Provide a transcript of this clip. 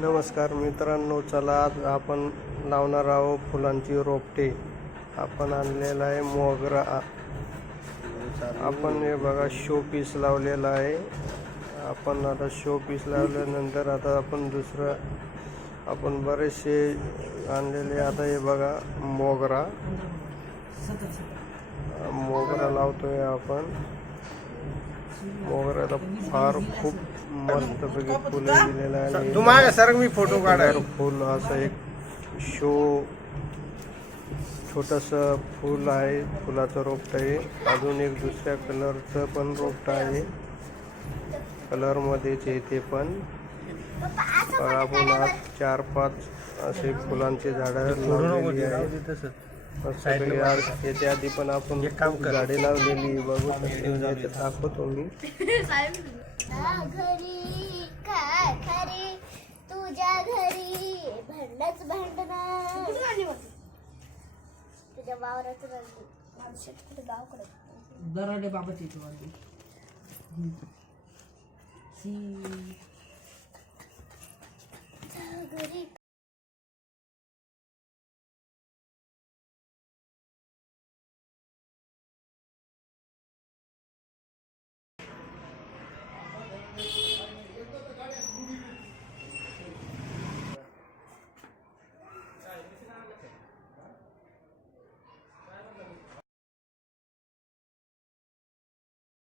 नमस्कार मित्रांनो चला आज आपण लावणार आहोत फुलांची रोपटे. आपण आणलेला आहे मोगरा. आपण हे बघा शो पीस लावलेला आहे. आपण आता शो पीस लावल्यानंतर आता आपण दुसरं आपण बरेचसे आणलेले आता हे बघा मोगरा. मोगरा लावतोय आपण. मोगऱ्याला फार खूप मस्तपैकी फुलं दिलेलं आहे. तू मागे सर मी फोटो काढाय कलर फुल असं एक शो छोटस फुल आहे फुलाचं रोपट आहे. अजून एक दुसऱ्या कलरचं पण रोपट आहे. कलर मध्येच आहे ते पण. आपण आज चार पाच असे फुलांचे झाडं लावलेली आहे मस्तपैकी आज याच्या आधी पण आपण एक काम कर. झाडे लावलेली बघू दाखवतो मी. घरी काय खरी तुझ्या घरी भांडच भांडणार. तुझ्या गावकडे. दराडे घरी